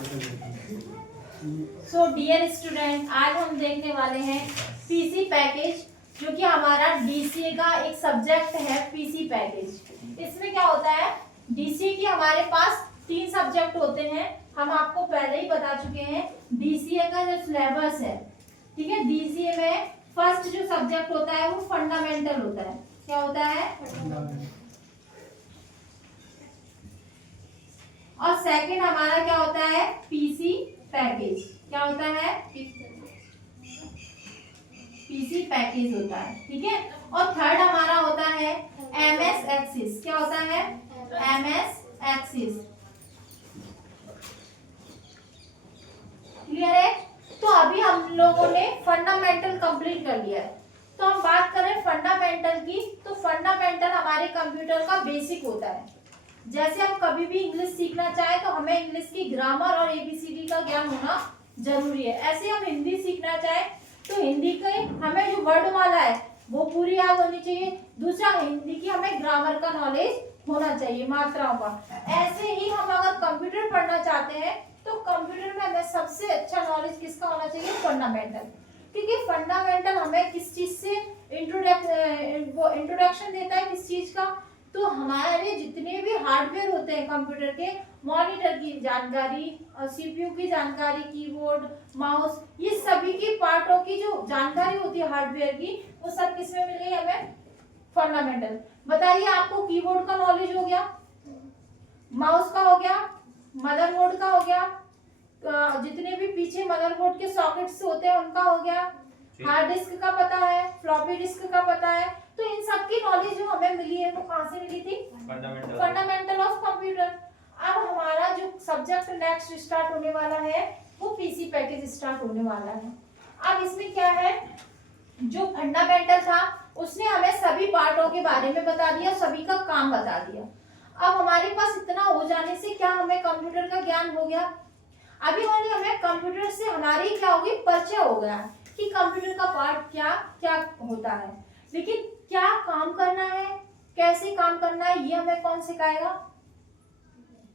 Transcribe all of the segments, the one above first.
So dear student, आज हम देखने वाले हैं पीसी पैकेज, जो कि हमारा डीसीए का एक सब्जेक्ट है। पीसी पैकेज इसमें क्या होता है, डीसीए की हमारे पास 3 सब्जेक्ट होते हैं। हम आपको पहले ही बता चुके हैं डीसीए का जो सिलेबस है, ठीक है। डीसीए में फर्स्ट जो सब्जेक्ट होता है वो फंडामेंटल होता है। क्या होता है? और सेकंड हमारा क्या होता है? PC package. क्या होता है? पीसी पैकेज होता है, ठीक है। और थर्ड हमारा होता है एमएस एक्सिस। क्या होता है? MS axis. क्लियर है? तो अभी हम लोगों ने फंडामेंटल कंप्लीट कर लिया है। तो हम बात करें फंडामेंटल की, तो फंडामेंटल हमारे कंप्यूटर का बेसिक होता है। जैसे हम कभी भी इंग्लिश सीखना चाहे तो हमें इंग्लिश की ग्रामर और एबीसीडी का ज्ञान होना जरूरी है। ऐसे हम हिंदी सीखना चाहे तो हिंदी के हमें जो वर्णमाला है वो पूरी याद होनी चाहिए। दूसरा, हिंदी की हमें ग्रामर का नॉलेज होना चाहिए, मात्राओं का। ऐसे ही हम अगर कंप्यूटर पढ़ना चाहते हैं तो कंप्यूटर में हमें सबसे अच्छा नॉलेज किसका होना चाहिए? फंडामेंटल। क्योंकि फंडामेंटल हमें किस चीज से इंट्रोडक्शन देता है, किस चीज का? तो हमारे जितने भी हार्डवेयर होते हैं कंप्यूटर के, मॉनिटर की जानकारी, सीपीयू की जानकारी, कीबोर्ड, माउस, ये सभी की पार्टों की जो जानकारी होती है हार्डवेयर की, वो सब किसमें मिल गई हमें? फंडामेंटल। बताइए, आपको कीबोर्ड का नॉलेज हो गया, माउस का हो गया, मदरबोर्ड का हो गया, जितने भी पीछे मदरबोर्ड के सॉकेट्स होते हैं उनका हो गया, हार्ड डिस्क का पता है, फ्लॉपी डिस्क का पता है। तो इन सब की नॉलेज जो हमें मिली है वो कहां से मिली थी? Fundamental of computer. अब हमारा जो सब्जेक्ट नेक्स्ट स्टार्ट होने वाला है वो पीसी पैकेज स्टार्ट होने वाला है। अब इसमें क्या है, जो फंडामेंटल था उसने हमें सभी पार्टों के बारे में बता दिया, सभी का काम बता दिया। अब हमारे पास इतना हो जाने से क्या हमें कंप्यूटर का ज्ञान हो गया? अभी वाली हमें कंप्यूटर से हमारी क्या होगी? परिचय हो गया कि कंप्यूटर का पार्ट क्या क्या होता है। लेकिन क्या काम करना है, कैसे काम करना है, ये हमें कौन सिखाएगा?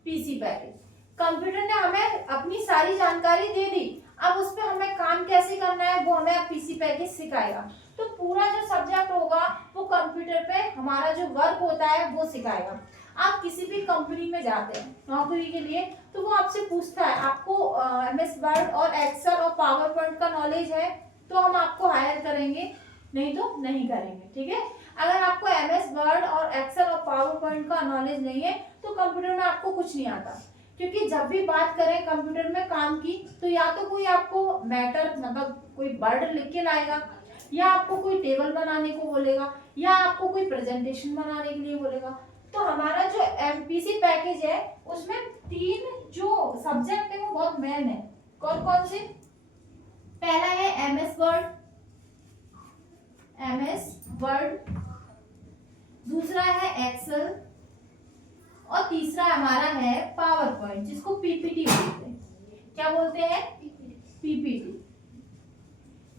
PC package. कंप्यूटर ने हमें अपनी सारी जानकारी दे दी, अब उस पर हमें काम कैसे करना है वो हमें अब पीसी पैकेज सिखाएगा। तो पूरा जो सब्जेक्ट होगा वो कंप्यूटर पे हमारा जो वर्क होता है वो सिखाएगा। आप किसी भी कंपनी में जाते हैं नौकरी के लिए तो वो आपसे पूछता है आपको एमएस वर्ड और एक्सेल और पावर पॉइंट का नॉलेज है तो हम आपको हायर करेंगे, नहीं तो नहीं करेंगे, ठीक है। अगर आपको एमएस वर्ड और एक्सेल और पावर पॉइंट का नॉलेज नहीं है तो कंप्यूटर में आपको कुछ नहीं आता। क्योंकि जब भी बात करें कंप्यूटर में काम की तो या तो कोई आपको मैटर मतलब कोई वर्ड लिख के लाएगा, या आपको कोई टेबल बनाने को बोलेगा, या आपको कोई प्रेजेंटेशन बनाने के लिए बोलेगा। तो हमारा जो एमपीसी पैकेज है उसमें 3 जो सब्जेक्ट है वो बहुत मेन है। कौन कौन से? पहला है एमएस वर्ड, दूसरा है एक्सेल और तीसरा हमारा है पावर पॉइंट, जिसको पीपीटी बोलते हैं। क्या बोलते हैं? पीपीटी।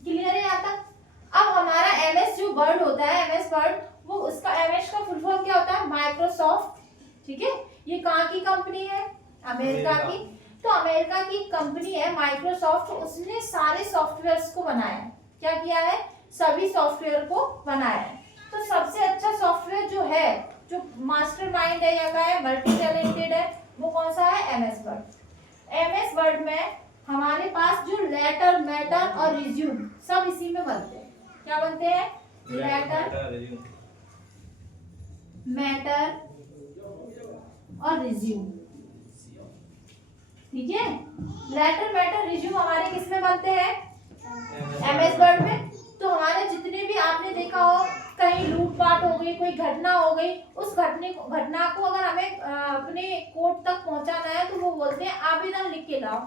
क्लियर है यहाँ तक? अब हमारा एमएस जो वर्ड होता है, एमएस वर्ड, वो उसका एमएस का फुल फॉर्म क्या होता है? माइक्रोसॉफ्ट, ठीक है। ये कहाँ की कंपनी है? अमेरिका की। तो अमेरिका की कंपनी है माइक्रोसॉफ्ट, उसने सारे सॉफ्टवेयर्स को बनाया है। क्या किया है? सभी सॉफ्टवेयर को बनाया है। तो सबसे अच्छा सॉफ्टवेयर जो है, जो मास्टरमाइंड है या है मल्टी टैलेंटेड है, वो कौन सा है? MS word. एमएस वर्ड में हमारे पास जो लेटर, मैटर और रिज्यूम सब इसी में बनते हैं। क्या बनते हैं? लेटर, मैटर और रिज्यूम, ठीक है। लेटर, मैटर, रिज्यूम हमारे किस में बनते हैं? एमएस वर्ड में। तो हमारे जितने भी आपने देखा हो कहीं लूटपाट हो गई, कोई घटना हो गई, उस घटना को अगर हमें अपने कोर्ट तक पहुंचाना है तो वो बोलते हैं आवेदन लिख के लाओ।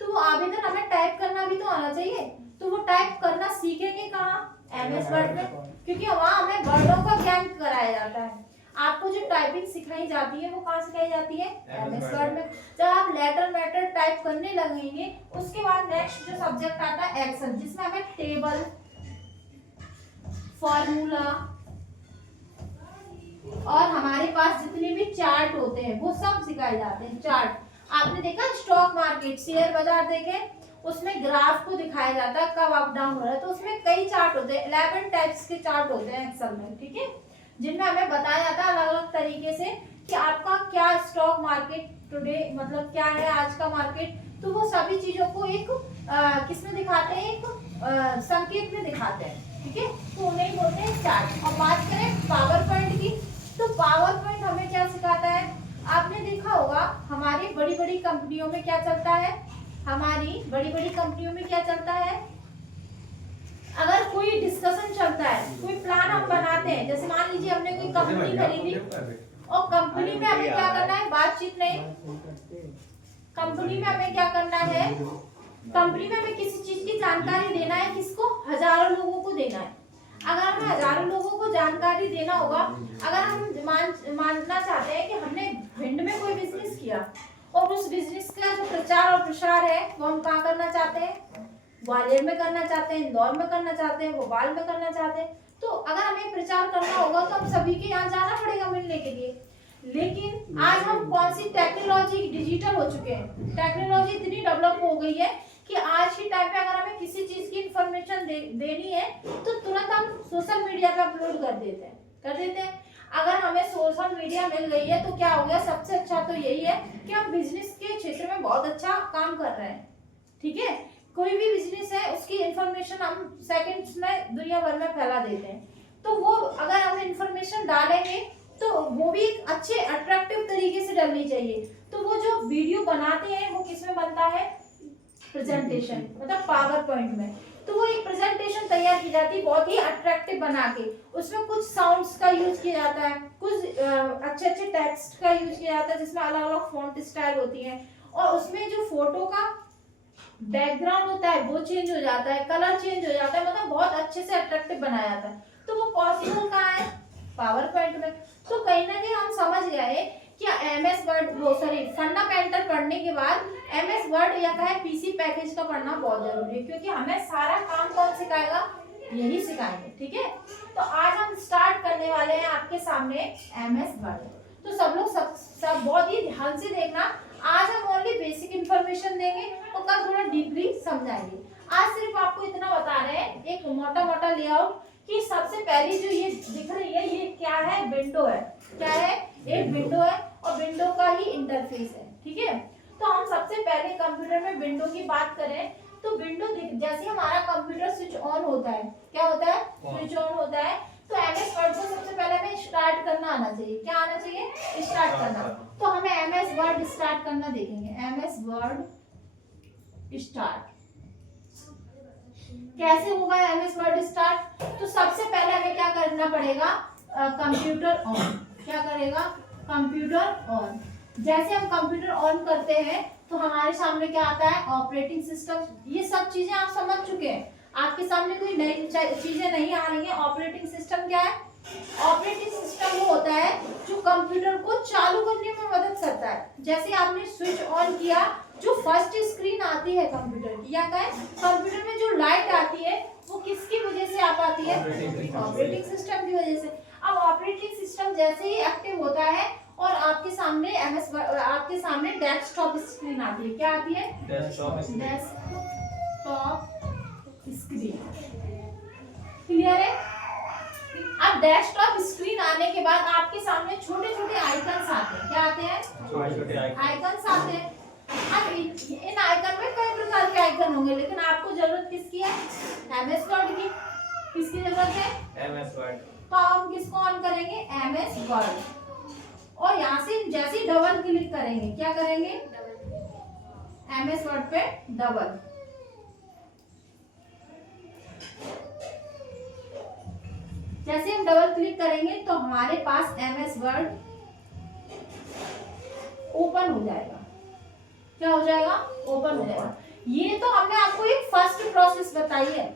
तो वो आवेदन हमें टाइप करना भी तो आना चाहिए। तो वो टाइप करना सीखेंगे कहाँ? एमएस वर्ड में, क्योंकि वहाँ हमें वर्डों का ज्ञान कराया जाता है। आपको जो टाइपिंग सिखाई जाती है वो कहाँ सिखाई जाती है? एमएस वर्ड में। जब आप लेटर, मैटर टाइप करने लगेंगे उसके बाद नेक्स्ट जो सब्जेक्ट आता है एक्सेल, जिसमें हमें टेबल, फॉर्मूला और हमारे पास जितने भी चार्ट होते हैं वो सब सिखाए जाते हैं। चार्ट आपने देखा स्टॉक मार्केट, शेयर बाजार देखे, उसमें ग्राफ को दिखाया जाता है कब अप डाउन हो रहा है, तो उसमें कई चार्ट होते हैं, 11 टाइप्स के चार्ट होते हैं एक्सेल में, ठीक है, जिनमें हमें बताया जाता है अलग अलग तरीके से कि आपका क्या स्टॉक मार्केट टुडे मतलब क्या है आज का मार्केट, तो वो सभी चीजों को एक किसमें दिखाते हैं, एक संकेत में दिखाते हैं, ठीक है, तो उन्हें बोलते हैं चार्ट। और बात करें पावर पॉइंट की, तो पावर पॉइंट हमें क्या सिखाता है, आपने देखा होगा हमारी बड़ी बड़ी कंपनियों में क्या चलता है, हमारी बड़ी बड़ी कंपनियों में क्या चलता है, अगर कोई डिस्कशन चलता है, कोई प्लान हम बनाते हैं, जैसे मान लीजिए हमने कोई कंपनी खरीदी और कंपनी में हमें क्या करना है, बातचीत नहीं, कंपनी में हमें क्या करना है, कंपनी में हमें किसी चीज की जानकारी देना है, किसको, हजारों लोगों को देना है। अगर हमें हजारों लोगों को जानकारी देना होगा, अगर हम मानना चाहते हैं कि हमने भिंड में कोई बिजनेस किया और उस बिजनेस का जो प्रचार और प्रसार है वो हम कहाँ करना चाहते हैं, ग्वालियर में करना चाहते हैं, इंदौर में करना चाहते हैं, भोपाल में करना चाहते हैं, तो अगर हमें प्रचार करना होगा तो हम सभी के यहाँ जाना पड़ेगा मिलने के लिए। लेकिन आज हम कौन सी टेक्नोलॉजी डिजिटल हो चुके हैं, टेक्नोलॉजी इतनी डेवलप हो गई है कि आज के टाइम पे अगर हमें किसी चीज की इंफॉर्मेशन देनी है तो तुरंत हम सोशल मीडिया पे अपलोड कर देते हैं। अगर हमें सोशल मीडिया मिल गई है तो क्या हो गया, सबसे अच्छा तो यही है कि हम बिजनेस के क्षेत्र में बहुत अच्छा काम कर रहे हैं, ठीक है, कोई भी बिजनेस है उसकी इंफॉर्मेशन हम सेकंड्स में दुनिया भर में फैला देते हैं, तो वो अगर हम इंफॉर्मेशन डालेंगे तो वो भी एक अच्छे अट्रैक्टिव तरीके से डालनी चाहिए। तो वो जो वीडियो बनाते हैं वो किसमें बनता है, प्रेजेंटेशन मतलब पावर पॉइंट में, तो वो एक प्रेजेंटेशन तैयार की जाती है बहुत ही अट्रैक्टिव बना के, उसमें कुछ साउंड्स का यूज किया जाता है, कुछ अच्छे अच्छे टेक्स्ट का यूज किया जाता है जिसमें अलग अलग फॉन्ट स्टाइल होती है, और उसमें जो फोटो का बैकग्राउंड होता है वो चेंज हो जाता है, कलर चेंज हो जाता है, मतलब बहुत अच्छे से अट्रैक्टिव बनाया जाता है। तो वो पॉसिबल कहाँ है, पावर पॉइंट में। तो कहीं ना कहीं हम समझ गए कि एमएस वर्ड सॉरी फंडामेंटल पढ़ने के बाद एमएस वर्ड या कहे पीसी पैकेज का पढ़ना बहुत जरूरी है, क्योंकि हमें सारा काम कौन सिखाएगा, यही सिखाएंगे, ठीक है। तो आज हम स्टार्ट करने वाले हैं आपके सामने एमएस वर्ड। तो सब लोग सब बहुत ही ध्यान से देखना, आज हम ओनली बेसिक इंफॉर्मेशन देंगे और कल थोड़ा डीपली समझाएंगे। आज सिर्फ आपको इतना बता रहे हैं, एक मोटा मोटा लेआउट, कि सबसे पहली जो ये दिख रही है ये क्या है, विंडो है, क्या है, एक विंडो है और विंडो का ही इंटरफेस है, ठीक है। तो हम सबसे पहले कंप्यूटर में विंडो की बात करें तो विंडो जैसे हमारा कंप्यूटर स्विच ऑन होता है, क्या होता है, स्विच ऑन होता है, तो एमएस वर्ड को सबसे पहले हमें स्टार्ट करना आना चाहिए, क्या आना चाहिए, स्टार्ट करना। तो हमें एमएस वर्ड स्टार्ट करना देखेंगे, एमएस वर्ड स्टार्ट कैसे होगा, एमएस वर्ड स्टार्ट, तो सबसे पहले हमें क्या करना पड़ेगा, कंप्यूटर ऑन, क्या करेगा, कंप्यूटर ऑन। जैसे हम कंप्यूटर ऑन करते हैं तो हमारे सामने क्या आता है, ऑपरेटिंग सिस्टम, ये सब चीजें आप समझ चुके हैं, आपके सामने कोई नई चीजें नहीं आ रही हैं। ऑपरेटिंग सिस्टम क्या है, ऑपरेटिंग सिस्टम वो होता है जो कंप्यूटर को चालू करने में मदद करता है। जैसे आपने स्विच ऑन किया, जो फर्स्ट स्क्रीन आती है कंप्यूटर की, या क्या कंप्यूटर में जो लाइट आती है वो किसकी वजह से आ पाती है, ऑपरेटिंग सिस्टम की वजह से। अब ऑपरेटिंग सिस्टम जैसे ही एक्टिव होता है और आपके सामने आपके सामने डेस्कटॉप स्क्रीन आती है, क्या आती है, डेस्कटॉप स्क्रीन, क्लियर है। अब डेस्कटॉप स्क्रीन आने के बाद आपके सामने छोटे छोटे आइकन्स आते हैं, क्या आते हैं, छोटे छोटे आइकन्स आते हैं। अब इन आइकन में कई प्रकार के आइकन होंगे, लेकिन आपको जरूरत किसकी है, एमएस वर्ड की, किसकी जरूरत है, एमएस वर्ड। तो हम किसको ऑन करेंगे, एमएस वर्ड, और यहाँ से जैसे ही डबल क्लिक करेंगे, क्या करेंगे, एमएस वर्ड पे डबल, जैसे हम डबल क्लिक करेंगे तो हमारे पास एमएस वर्ड ओपन हो जाएगा, क्या हो जाएगा, ओपन हो जाएगा। ये तो हमने आपको एक फर्स्ट प्रोसेस बताई है।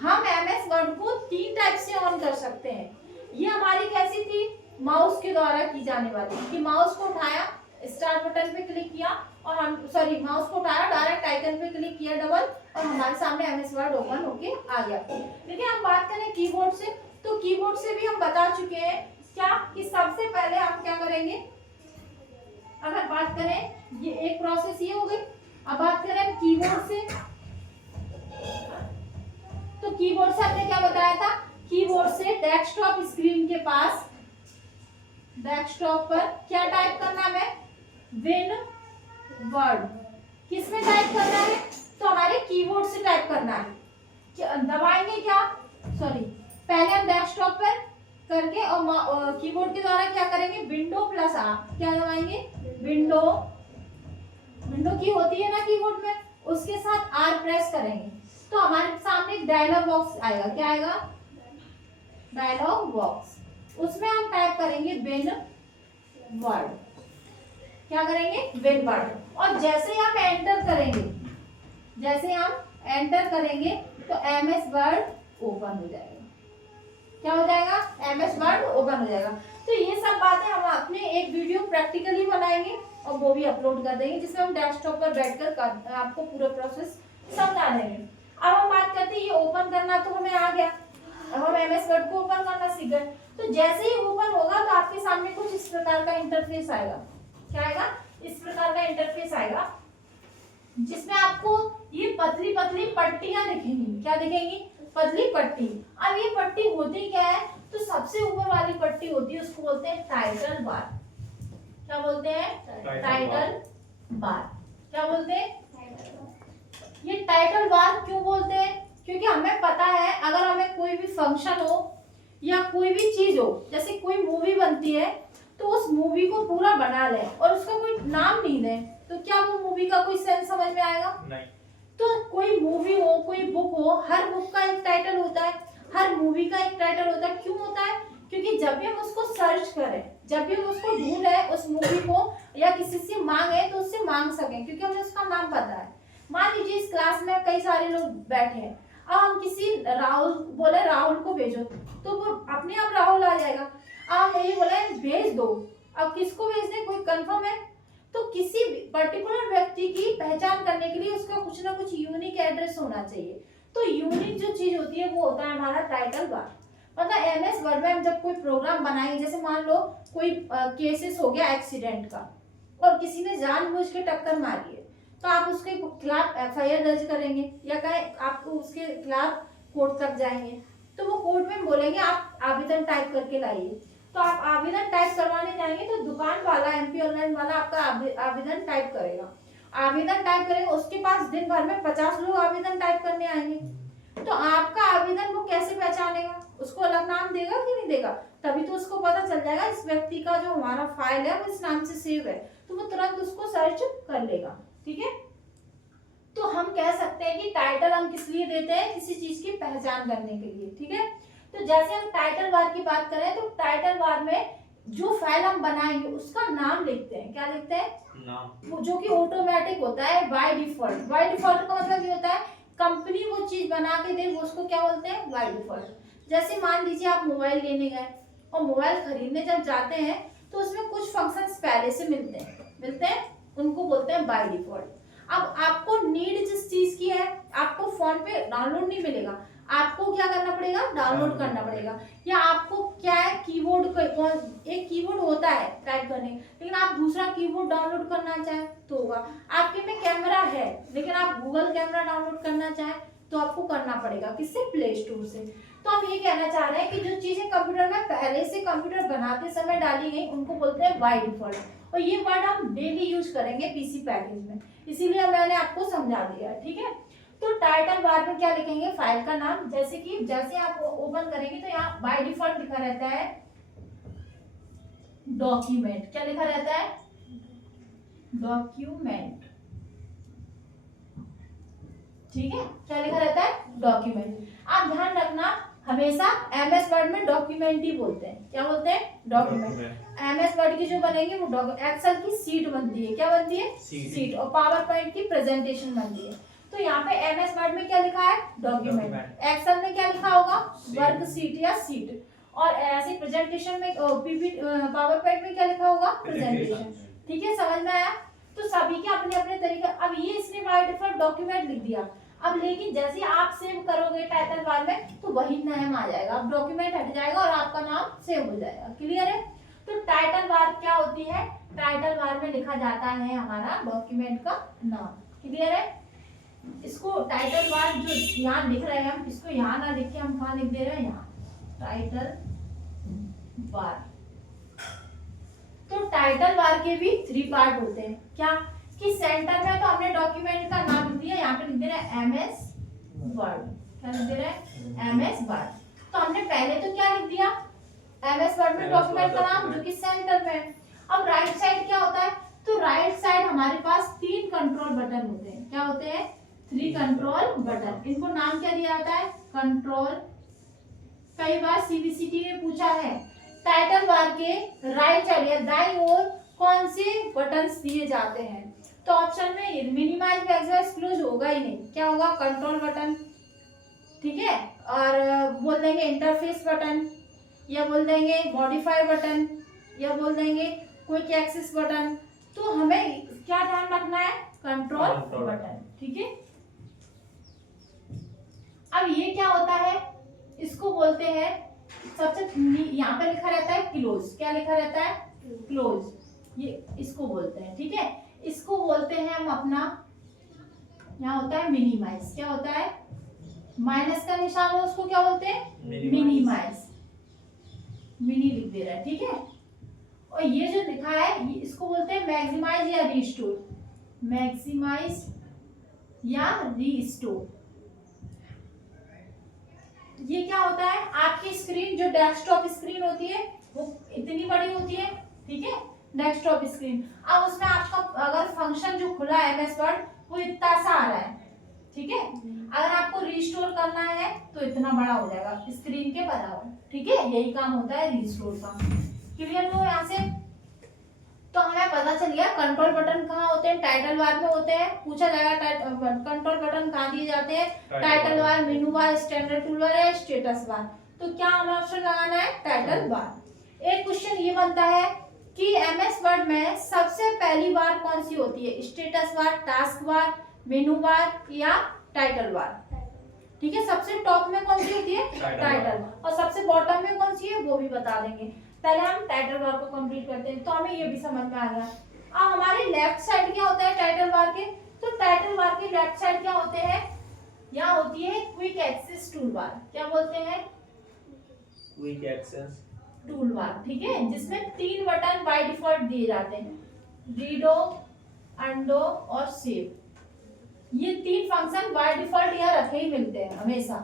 हम एमएस वर्ड को 3 टाइप से ऑन कर सकते हैं। ये हमारी कैसी थी, माउस के द्वारा की जाने वाली, कि माउस को उठाया, स्टार्ट बटन पे क्लिक किया और हम माउस को उठाया, डायरेक्ट आइकन पे क्लिक किया डबल, और हमारे सामने एमएस वर्ड ओपन होके आ गया। लेकिन हम बात करें कीबोर्ड से, तो कीबोर्ड से भी हम बता चुके हैं क्या, कि सबसे पहले हम क्या करेंगे, अगर बात करें ये एक प्रोसेस ये हो गई। अब बात करें हम कीबोर्ड से, तो कीबोर्ड से हमने क्या बताया था, कीबोर्ड से डेस्कटॉप स्क्रीन के पास, डेस्कटॉप पर क्या टाइप करना है, विन वर्ड। किसमें टाइप करना है, तो हमारे कीबोर्ड से टाइप करना है। दबाएंगे क्या, सॉरी, पहले हम डेस्कटॉप पर करके और कीबोर्ड के द्वारा क्या करेंगे, विंडो प्लस आ, क्या दबाएंगे, विंडो, विंडो की होती है ना कीबोर्ड में, उसके साथ आर प्रेस करेंगे तो हमारे सामने एक डायलॉग बॉक्स आएगा। क्या आएगा, डायलॉग बॉक्स। उसमें हम टाइप करेंगे विन वर्ड। क्या करेंगे, विन वर्ड। और जैसे ही हम एंटर करेंगे, जैसे हम एंटर करेंगे तो एमएस वर्ड ओपन हो जाएगा। क्या हो जाएगा, एमएस वर्ड ओपन हो जाएगा। तो ये सब बातें हम अपने एक वीडियो प्रैक्टिकली बनाएंगे और वो भी अपलोड कर देंगे, जिसमें हम डेस्कटॉप पर बैठकर आपको पूरा प्रोसेस समझा देंगे। अब हम बात करते हैं, ये ओपन करना तो हमें आ गया, अब हम एमएस वर्ड को ओपन करना सीख गए। तो जैसे ही ओपन होगा तो आपके सामने कुछ इस प्रकार का इंटरफेस आएगा। क्या आएगा, इस प्रकार का इंटरफेस आएगा, जिसमें आपको ये पतली पतली पट्टियां दिखेंगी। क्या दिखेंगी, पतली पट्टी। अब ये पट्टी होती क्या है, तो सबसे ऊपर वाली पट्टी होती है, उसको बोलते हैं टाइटल बार। क्या बोलते हैं, टाइटल बार। क्या बोलते हैं, ये टाइटल बार क्यों बोलते हैं, क्योंकि हमें पता है अगर हमें कोई भी फंक्शन हो या कोई भी चीज हो, जैसे कोई मूवी बनती है तो उस मूवी को पूरा बना ले और उसका कोई नाम नहीं दे, तो क्या वो मूवी का कोई सेंस समझ में आएगा, नहीं। तो कोई मूवी हो, कोई बुक हो, हर बुक का एक टाइटल होता है, हर मूवी का एक टाइटल होता है। क्यों होता है, क्योंकि जब भी हम उसको सर्च करें, जब भी हम उसको ढूंढे उस मूवी को या किसी से मांगे तो उससे मांग सकें, क्योंकि हमें उसका नाम पता है। मान लीजिए इस क्लास में कई सारे लोग बैठे हैं, अब हम किसी राहुल बोले राहुल को भेजो तो वो अपने आप राहुल आ जाएगा। अब हम ये बोले भेज दो, अब किसको भेज दें, कोई कंफर्म है, तो किसी पर्टिकुलर व्यक्ति की पहचान करने के लिए उसका कुछ ना कुछ यूनिक एड्रेस होना चाहिए। तो यूनिक जो चीज होती है वो होता है हमारा टाइटल बार। मतलब एमएस वर्ड में हम जब कोई प्रोग्राम बनाएंगे, जैसे मान लो कोई केसेस हो गया एक्सीडेंट का और किसी ने जानबूझ के टक्कर मारी है, तो आप उसके खिलाफ एफआईआर दर्ज करेंगे या कहें आपको उसके खिलाफ कोर्ट तक जाएंगे, तो वो कोर्ट में बोलेंगे आप आवेदन टाइप करके लाइए। तो आप आवेदन टाइप करवाने जाएंगे तो दुकान वाला, एमपी ऑनलाइन वाला आपका आवेदन टाइप करेगा। आवेदन टाइप करेगा, उसके पास दिन भर में 50 लोग आवेदन टाइप करने आएंगे, तो आपका आवेदन वो कैसे पहचानेगा, उसको अलग नाम देगा कि नहीं देगा, तभी तो उसको पता चल जाएगा इस व्यक्ति का जो हमारा फाइल है वो इस नाम से सेव है, तो वो तुरंत उसको सर्च कर लेगा। ठीक है, तो हम कह सकते हैं कि टाइटल हम किस लिए देते हैं, किसी चीज की पहचान करने के लिए। ठीक है, तो जैसे हम टाइटल बार की बात करें तो टाइटल बार में जो फाइल हम बनाएंगे उसका नाम लिखते हैं। क्या लिखते हैं, नाम, जो कि ऑटोमेटिक होता है बाय डिफॉल्ट। बाय डिफॉल्ट का मतलब ये होता है कंपनी वो चीज बना के दे, वो उसको क्या बोलते हैं, बाय डिफॉल्ट। जैसे मान लीजिए आप मोबाइल लेने गए और मोबाइल खरीदने जब जाते हैं तो उसमें कुछ फंक्शंस पहले से मिलते हैं, उनको बोलते हैं बाय डिफॉल्ट। अब आपको नीड जिस चीज की है, आपको फोन पे डाउनलोड नहीं मिलेगा, आपको क्या करना पड़ेगा, डाउनलोड करना पड़ेगा। या आपको क्या है, कीबोर्ड एक कीबोर्ड होता है टाइप करने, लेकिन आप दूसरा कीबोर्ड डाउनलोड करना चाहें तो होगा। आपके में कैमरा है लेकिन आप गूगल कैमरा डाउनलोड करना चाहें तो आपको करना पड़ेगा किससे, प्ले स्टोर से। तो हम ये कहना चाह रहे हैं कि जो चीजें कंप्यूटर में पहले से कंप्यूटर बनाते समय डाली गई उनको बोलते हैं बाय डिफॉल्ट, और ये वर्ड हम डेली यूज करेंगे पीसी पैकेज में, इसीलिए मैंने आपको समझा दिया। ठीक है, तो टाइटल बार में क्या लिखेंगे, फाइल का नाम, जैसे आप ओपन करेंगे तो यहाँ बाय डिफॉल्ट लिखा रहता है डॉक्यूमेंट। क्या लिखा रहता है, डॉक्यूमेंट। ठीक है, क्या लिखा रहता है, डॉक्यूमेंट। आप ध्यान रखना हमेशा एमएस वर्ड में डॉक्यूमेंट ही बोलते हैं। क्या बोलते हैं, डॉक्यूमेंट। एमएस वर्ड की जो बनेंगे वो एक्सेल की सीट बनती है। क्या बनती है, सीट। और पावर पॉइंट की प्रेजेंटेशन बनती है। तो यहाँ पे एमएस वर्ड में क्या लिखा है, डॉक्यूमेंट। एक्सेल में क्या लिखा होगा, वर्क सीट या सीट। और ऐसे प्रेजेंटेशन में पावर पॉइंट में क्या लिखा होगा, प्रेजेंटेशन। ठीक है, समझ में आया। तो सभी के अपने अपने तरीके। अब ये इसने बाय डिफॉल्ट डॉक्यूमेंट लिख दिया, अब लेकिन जैसे आप सेव करोगे टाइटल बार में तो वही नाम आ जाएगा, अब डॉक्यूमेंट हट जाएगा और आपका नाम सेव हो जाएगा। क्लियर है। तो टाइटल बार क्या होती है, टाइटल बार में लिखा जाता है हमारा डॉक्यूमेंट का नाम। क्लियर है? इसको टाइटल बार जो यहाँ लिख रहे हैं हम, इसको यहाँ ना लिख के हम कहाँ लिख दे रहे हैं, यहाँ टाइटल बार। तो टाइटल बार के भी 3 पार्ट होते हैं। क्या कि सेंटर में तो हमने डॉक्यूमेंट का नाम लिख दिया, यहाँ पे लिख दे रहे हैं MS वर्ड। क्या लिख दे रहे हैं? MS word. तो हमने पहले तो क्या लिख दिया, MS वर्ड में डॉक्यूमेंट का नाम जो कि सेंटर में। अब राइट साइड क्या होता है, तो राइट साइड हमारे पास 3 कंट्रोल बटन होते हैं। क्या होते हैं? 3 कंट्रोल बटन। इनको नाम क्या दिया जाता है? कंट्रोल। कई बार CBCT ने पूछा है टाइटल बार के राइट साइड या दाईं ओर कौन से बटन्स दिए जाते हैं, तो ऑप्शन में मिनिमाइज मैक्सिमाइज क्लोज होगा ही नहीं। क्या होगा? कंट्रोल बटन, ठीक है, और बोल देंगे इंटरफेस बटन, या बोल देंगे मॉडिफाई बटन, या बोल देंगे क्विक एक्सेस बटन। तो हमें क्या ध्यान रखना है? कंट्रोल बटन, ठीक है। अब ये क्या होता है, इसको बोलते हैं सबसे यहाँ पे लिखा रहता है क्लोज। क्या लिखा रहता है? क्लोज। ये इसको बोलते हैं, ठीक है। इसको बोलते हैं हम अपना, यहाँ होता है मिनिमाइज। क्या होता है? माइनस का निशान हो उसको क्या बोलते हैं? मिनिमाइज। मिनी लिख दे रहा है, ठीक है। और ये जो लिखा है इसको बोलते हैं मैक्सिमाइज या रिस्टोर। मैक्सिमाइज या रिस्टोर। ये क्या होता है, आपकी स्क्रीन जो डेस्कटॉप स्क्रीन होती है वो इतनी बड़ी होती है, ठीक है, डेस्कटॉप स्क्रीन। अब उसमें आपका अगर फंक्शन जो खुला है MS वर्ड वो इतना सा आ रहा है, ठीक है। अगर आपको रिस्टोर करना है तो इतना बड़ा हो जाएगा स्क्रीन के बराबर, ठीक है। यही काम होता है रिस्टोर का। क्लियर हो यहाँ से? तो हमें पता चल गया कंट्रोल बटन कहाँ होते हैं, टाइटल बार में होते हैं। पूछा जाएगा कंट्रोल बटन कहाँ दिए जाते हैं, टाइटल बार, मेनू बार, स्टैंडर्ड टूल बार या स्टेटस बार। तो क्या हमें ऑप्शन लगाना है? Title bar. एक क्वेश्चन ये बनता है कि MS वर्ड में सबसे पहली बार कौन सी होती है, स्टेटस बार, टास्क बार, मेनू बार या टाइटल बार, ठीक है। सबसे टॉप में कौन सी होती है? टाइटल। और सबसे बॉटम में कौन सी है वो भी बता देंगे। पहले हम टाइटल बार को कंप्लीट करते हैं, तो हमें ये भी समझ में आ गया। अब हमारे लेफ्ट साइड क्या होता है टाइटल बार के, तो टाइटल बार के लेफ्ट साइड क्या होते हैं, यहाँ होती है क्विक एक्सेस टूल बार। क्या बोलते हैं? क्विक एक्सेस टूल बार, ठीक है, जिसमें 3 बटन बाय डिफॉल्ट दिए जाते हैं, रीडो, अंडो और सेव। ये 3 फंक्शन बाय डिफॉल्ट यहाँ रखे ही मिलते हैं हमेशा।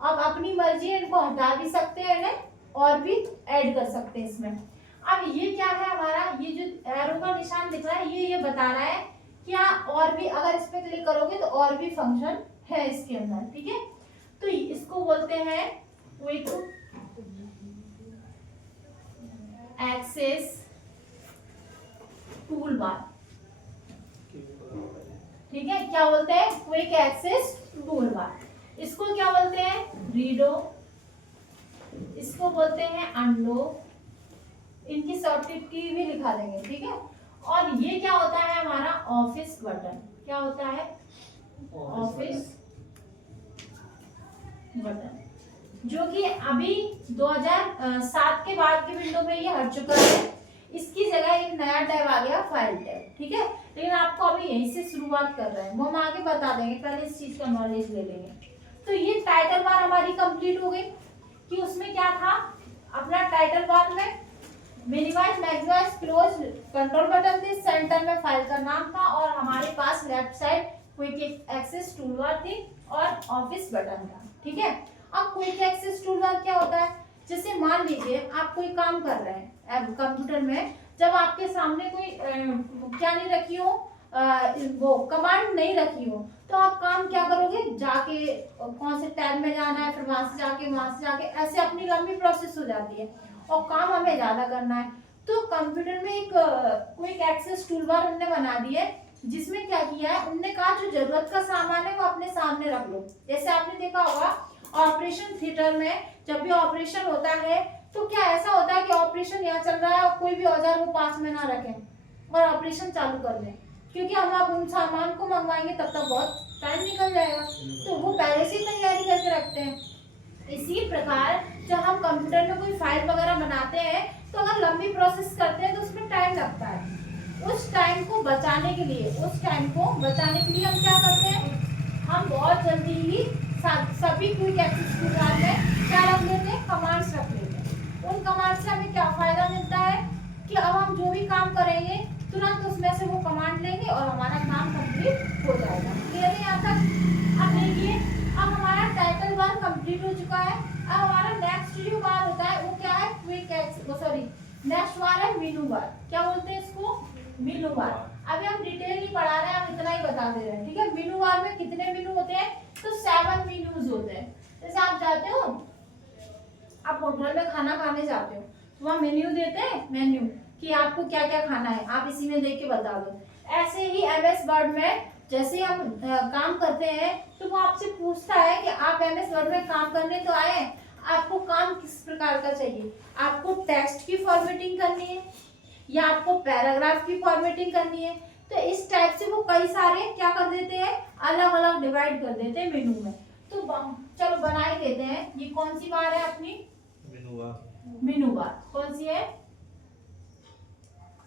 अब अपनी मर्जी है, इनको हटा भी सकते हैं और भी ऐड कर सकते हैं इसमें। अब ये क्या है हमारा, ये जो एरो का निशान दिख रहा है ये बता रहा है क्या और भी, अगर इस पे क्लिक करोगे तो और भी फंक्शन है इसके अंदर, ठीक है। तो इसको बोलते हैं क्विक एक्सेस टूल बार, ठीक है। क्या बोलते हैं? Quick access tool bar. इसको क्या बोलते हैं? रीडो, इसको बोलते हैं अंडो। इनकी शॉर्टकट की भी लिखा देंगे, ठीक है। और ये क्या होता है हमारा ऑफिस बटन। क्या होता है? ऑफिस बटन, जो कि अभी 2007 के बाद के विंडो में ये हट चुका है। इसकी जगह एक नया टैब आ गया, फाइल टैब, ठीक है। लेकिन आपको अभी यहीं से शुरुआत कर रहे हैं, वो हम आगे बता देंगे, पहले इस चीज का नॉलेज ले लेंगे। तो ये टाइटल बार हमारी कंप्लीट हो गई कि उसमें क्या था, अपना टाइटल बार में minimise, maximise, close control button थे, सेंटर में फाइल का नाम था और हमारे पास left side quick access tool bar थी और ऑफिस बटन था, ठीक है। अब क्विक एक्सेस टूल बार क्या होता है, जैसे मान लीजिए आप कोई काम कर रहे हैं कंप्यूटर में, जब आपके सामने कोई क्या नहीं रखी हो, वो कमांड नहीं रखी हो, तो आप काम क्या करोगे, जाके कौन से टैब में जाना है, फिर वहां से जाके ऐसे अपनी लंबी प्रोसेस हो जाती है और काम हमें ज्यादा करना है। तो कंप्यूटर में एक क्विक एक्सेस टूल बार उन्होंने बना दी है, जिसमें क्या किया है, उनने कहा जो जरूरत का सामान है वो अपने सामने रख लो। जैसे आपने देखा होगा ऑपरेशन थिएटर में जब भी ऑपरेशन होता है तो क्या ऐसा होता है कि ऑपरेशन यहाँ चल रहा है और कोई भी औजार वो पास में ना रखें और ऑपरेशन चालू कर दें, क्योंकि हम आप उन सामान को मंगवाएंगे तब तक बहुत टाइम निकल जाएगा, तो वो पहले से ही तैयारी करके रखते हैं। इसी प्रकार जब हम कंप्यूटर में कोई फाइल वगैरह बनाते हैं तो अगर लंबी प्रोसेस करते हैं तो उसमें टाइम लगता है, उस टाइम को बचाने के लिए हम क्या करते हैं, हम बहुत जल्दी ही सभी क्विक एक्सेस कीबोर्ड में क्या रख लेते हैं, कमांड्स रख लेते हैं। उन कमांड से हमें क्या फायदा मिलता है कि अब हम जो भी काम करेंगे तुरंत उसमें से वो कमांड लेंगे और हमारा काम कंप्लीट हो जाएगा। क्लियर है यहाँ तक? अब देखिए, अब हमारा टाइटल 1 कंप्लीट हो चुका है। अब हमारा नेक्स्ट जो बार होता है वो क्या है, क्विक एक्सेस, सॉरी नेक्स्ट बार है मेनू बार। क्या बोलते हैं इसको, मेनू बार। अभी हम डिटेल नहीं पढ़ा रहे हैं, हम इतना ही बता दे रहे हैं, ठीक है। मेनू बार में कितने मेनू होते हैं, तो 7 मेन्यूज होते हैं। जैसे आप जाते हो, आप होटल में खाना खाने जाते हो तो वहाँ मेन्यू देते हैं, मेन्यू कि आपको क्या क्या खाना है, आप इसी में देख के बता दो। ऐसे ही एमएस वर्ड में जैसे हम काम करते हैं तो वो आपसे पूछता है कि आप एमएस वर्ड में काम करने तो आए हैं, आपको काम किस प्रकार का चाहिए, आपको टेक्स्ट की फॉर्मेटिंग करनी है या आपको पैराग्राफ की फॉर्मेटिंग करनी है। तो इस टाइप से वो कई सारे क्या कर देते हैं, अलग अलग डिवाइड कर देते हैं मेनू में। तो चलो बना ही देते हैं। ये कौन सी बार है अपनी, मेनू बार। कौन सी है,